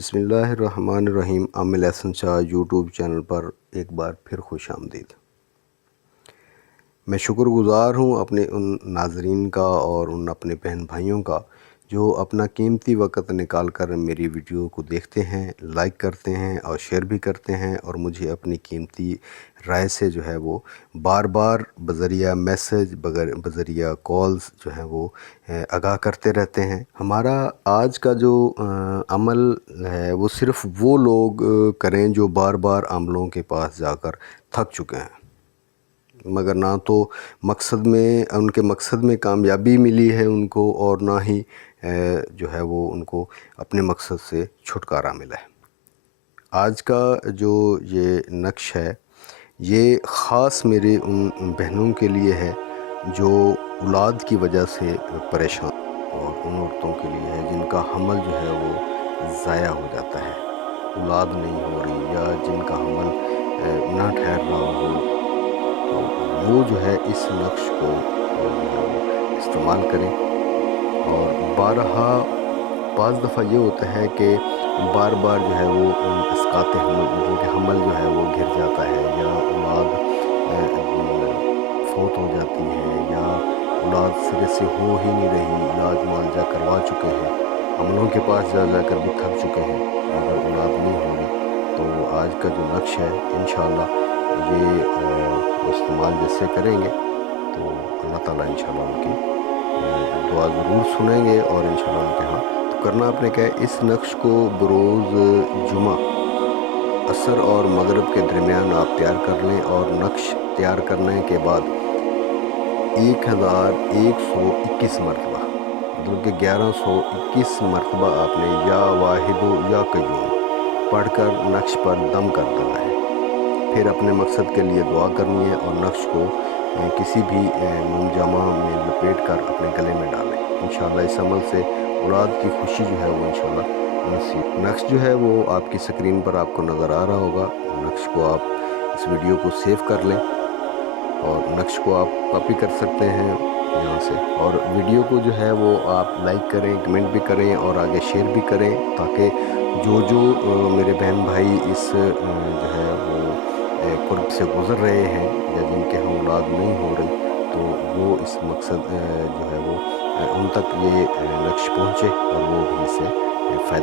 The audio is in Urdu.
بسم اللہ الرحمن الرحیم۔ عامل احسن شاہ یوٹیوب چینل پر ایک بار پھر خوش آمدید۔ میں شکر گزار ہوں اپنے ان ناظرین کا اور ان اپنے بہن بھائیوں کا جو اپنا قیمتی وقت نکال کر میری ویڈیو کو دیکھتے ہیں، لائک کرتے ہیں اور شیئر بھی کرتے ہیں، اور مجھے اپنی قیمتی رائے سے جو ہے وہ بار بار بذریعہ میسج بذریعہ کالز جو ہیں وہ آگاہ کرتے رہتے ہیں۔ ہمارا آج کا جو عمل ہے وہ صرف وہ لوگ کریں جو بار بار عملوں کے پاس جا کر تھک چکے ہیں، مگر نہ تو ان کے مقصد میں کامیابی ملی ہے ان کو، اور نہ ہی جو ہے وہ ان کو اپنے مقصد سے چھٹکارا ملا ہے۔ آج کا جو یہ نقش ہے یہ خاص میرے ان بہنوں کے لیے ہے جو اولاد کی وجہ سے پریشان، اور ان عورتوں کے لیے ہے جن کا حمل جو ہے وہ ضائع ہو جاتا ہے، اولاد نہیں ہو رہی یا جن کا حمل نہ ٹھہر رہا ہو، تو وہ جو ہے اس نقش کو جو ہے وہ استعمال کریں۔ اور بعض دفعہ یہ ہوتا ہے کہ بار بار جو ہے وہ اسقاط حمل، جن کے حمل جو ہے وہ گر جاتا ہے، یا اولاد فوت ہو جاتی ہے، یا اولاد سرے سے ہو ہی نہیں رہی، علاج معالجہ کروا چکے ہیں، عملوں کے پاس جا جا کر بھی تھک چکے ہیں، مگر اولاد نہیں ہو رہی۔ تو آج کا جو نقش ہے انشاءاللہ یہ وہ استعمال جیسے کریں گے تو اللہ تعالیٰ انشاءاللہ ان کی دعا ضرور سنیں گے، اور انشاءاللہ ان کے ہاں تو کرنا آپ نے کیا ہے، اس نقش کو بروز جمعہ عصر اور مغرب کے درمیان آپ تیار کر لیں، اور نقش تیار کرنے کے بعد 1121 مرتبہ، مطلب کہ 1121 مرتبہ آپ نے یا واحد یا قیوم پڑھ کر نقش پر دم کر دینا ہے۔ پھر اپنے مقصد کے لیے دعا کرنی ہے، اور نقش کو کسی بھی موم جامہ میں لپیٹ کر اپنے گلے میں ڈالیں۔ انشاءاللہ اس عمل سے اولاد کی خوشی جو ہے وہ انشاءاللہ نصیب۔ نقش جو ہے وہ آپ کی سکرین پر آپ کو نظر آ رہا ہوگا۔ نقش کو آپ اس ویڈیو کو سیو کر لیں، اور نقش کو آپ کاپی کر سکتے ہیں یہاں سے، اور ویڈیو کو جو ہے وہ آپ لائک کریں، کمنٹ بھی کریں اور آگے شیئر بھی کریں، تاکہ جو میرے بہن بھائی اس جو ہے وہ قرب سے گزر رہے ہیں، یا جن کے ہم اولاد نہیں ہو رہی، تو وہ اس مقصد جو ہے وہ ان تک یہ نقش پہنچے اور وہ بھی اس سے فائدہ